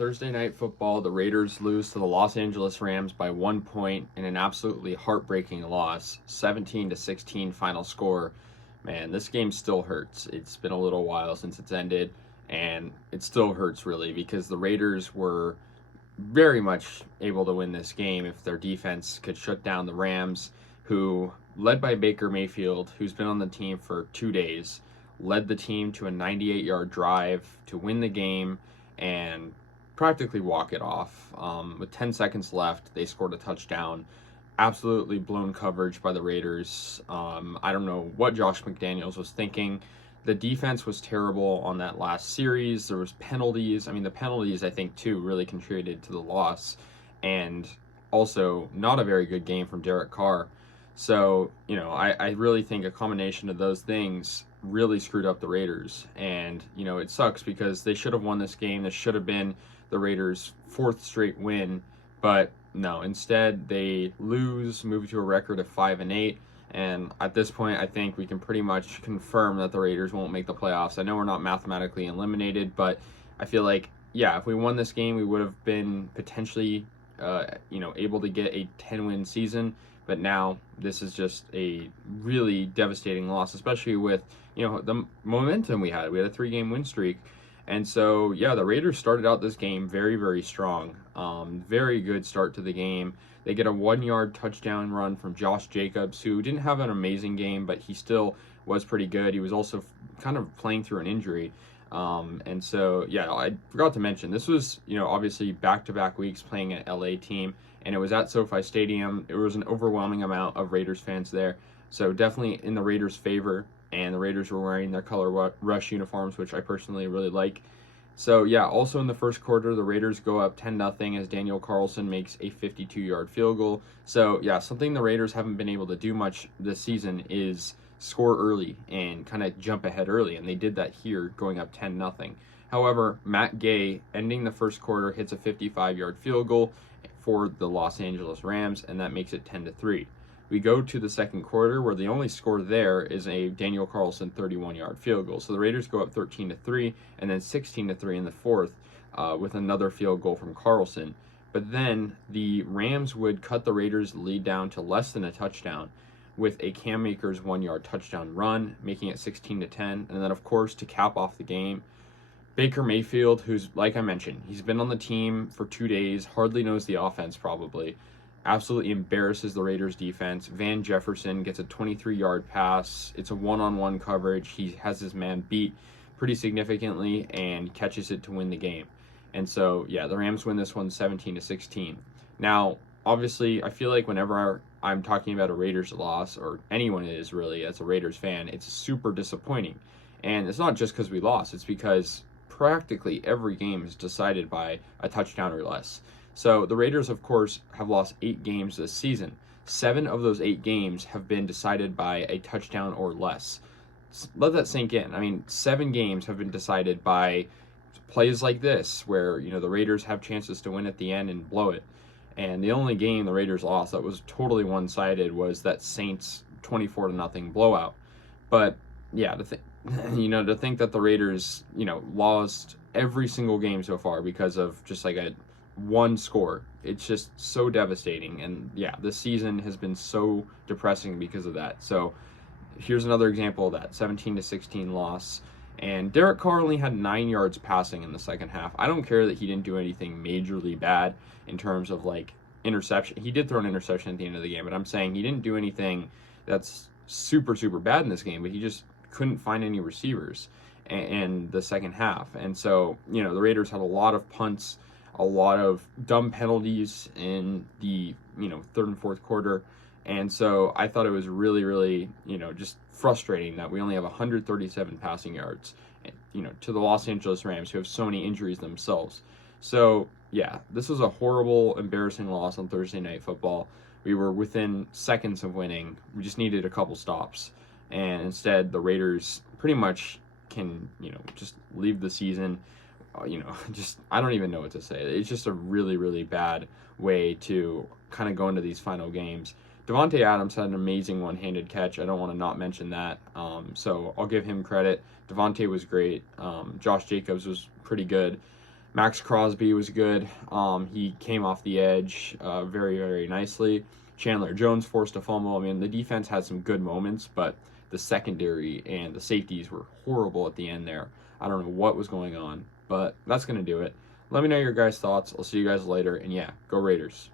Thursday Night Football, the Raiders lose to the Los Angeles Rams by 1 point in an absolutely heartbreaking loss, 17-16 final score. Man, this game still hurts. It's been a little while since it's ended, and it still hurts really because the Raiders were very much able to win this game if their defense could shut down the Rams, who, led by Baker Mayfield, who's been on the team for 2 days, led the team to a 98-yard drive to win the game and practically walk it off. With 10 seconds left, they scored a touchdown. Absolutely blown coverage by the Raiders. I don't know what Josh McDaniels was thinking. The defense was terrible on that last series. There was penalties. I mean, the penalties, I think, too, really contributed to the loss. And also, not a very good game from Derek Carr. So, I really think a combination of those things really screwed up the Raiders. And, it sucks because they should have won this game. This should have been the Raiders' fourth straight win. But no, instead they lose, move to a record of 5-8. And at this point, I think we can pretty much confirm that the Raiders won't make the playoffs. I know we're not mathematically eliminated, but I feel like, yeah, if we won this game, we would have been potentially, able to get a 10-win season. But now this is just a really devastating loss, especially with, the momentum we had. We had a 3-game win streak. And so, yeah, the Raiders started out this game very, very strong. Very good start to the game. They get a 1-yard touchdown run from Josh Jacobs, who didn't have an amazing game, but he still was pretty good. He was also kind of playing through an injury. And so, yeah, I forgot to mention, this was, obviously back-to-back weeks playing an LA team, and it was at SoFi Stadium. It was an overwhelming amount of Raiders fans there. So definitely in the Raiders' favor, and the Raiders were wearing their color rush uniforms, which I personally really like. So, yeah, also in the first quarter, the Raiders go up 10-0 as Daniel Carlson makes a 52-yard field goal. So, yeah, something the Raiders haven't been able to do much this season is score early and kind of jump ahead early, and they did that here going up 10-0. However, Matt Gay, ending the first quarter, hits a 55-yard field goal for the Los Angeles Rams, and that makes it 10-3. We go to the second quarter where the only score there is a Daniel Carlson 31-yard field goal. So the Raiders go up 13-3 and then 16-3 in the fourth with another field goal from Carlson. But then the Rams would cut the Raiders' lead down to less than a touchdown with a Cam Akers 1-yard touchdown run, making it 16-10. And then, of course, to cap off the game, Baker Mayfield, who's, like I mentioned, he's been on the team for 2 days, hardly knows the offense probably, absolutely embarrasses the Raiders defense. Van Jefferson gets a 23-yard pass. It's a one-on-one coverage. He has his man beat pretty significantly and catches it to win the game. And so, yeah, the Rams win this one 17-16. Now, obviously, I feel like whenever I'm talking about a Raiders loss, or anyone is really as a Raiders fan, it's super disappointing. And it's not just because we lost. It's because practically every game is decided by a touchdown or less. So the Raiders, of course, have lost 8 games this season. 7 of those 8 games have been decided by a touchdown or less. Let that sink in. I mean, 7 games have been decided by plays like this, where, the Raiders have chances to win at the end and blow it. And the only game the Raiders lost that was totally one-sided was that Saints 24-0 blowout. But, yeah, to think that the Raiders, lost every single game so far because of just like a one score, it's just so devastating. And yeah, this season has been so depressing because of that. So here's another example of that 17-16 loss. And Derek Carr only had 9 yards passing in the second half. I don't care that he didn't do anything majorly bad in terms of like interception. He did throw an interception at the end of the game, but I'm saying he didn't do anything that's super, super bad in this game, but he just couldn't find any receivers in the second half. And so, the Raiders had a lot of punts, a lot of dumb penalties in the, third and fourth quarter. And so I thought it was really, really, just frustrating that we only have 137 passing yards, to the Los Angeles Rams, who have so many injuries themselves. So, yeah, this was a horrible, embarrassing loss on Thursday Night Football. We were within seconds of winning. We just needed a couple stops. And instead, the Raiders pretty much can, just leave the season. I don't even know what to say. It's just a really, really bad way to kind of go into these final games. Davante Adams had an amazing one-handed catch. I don't want to not mention that. So I'll give him credit. Davante was great. Josh Jacobs was pretty good. Max Crosby was good. He came off the edge very, very nicely. Chandler Jones forced a fumble. I mean, the defense had some good moments, but the secondary and the safeties were horrible at the end there. I don't know what was going on, but that's going to do it. Let me know your guys' thoughts. I'll see you guys later, and yeah, go Raiders.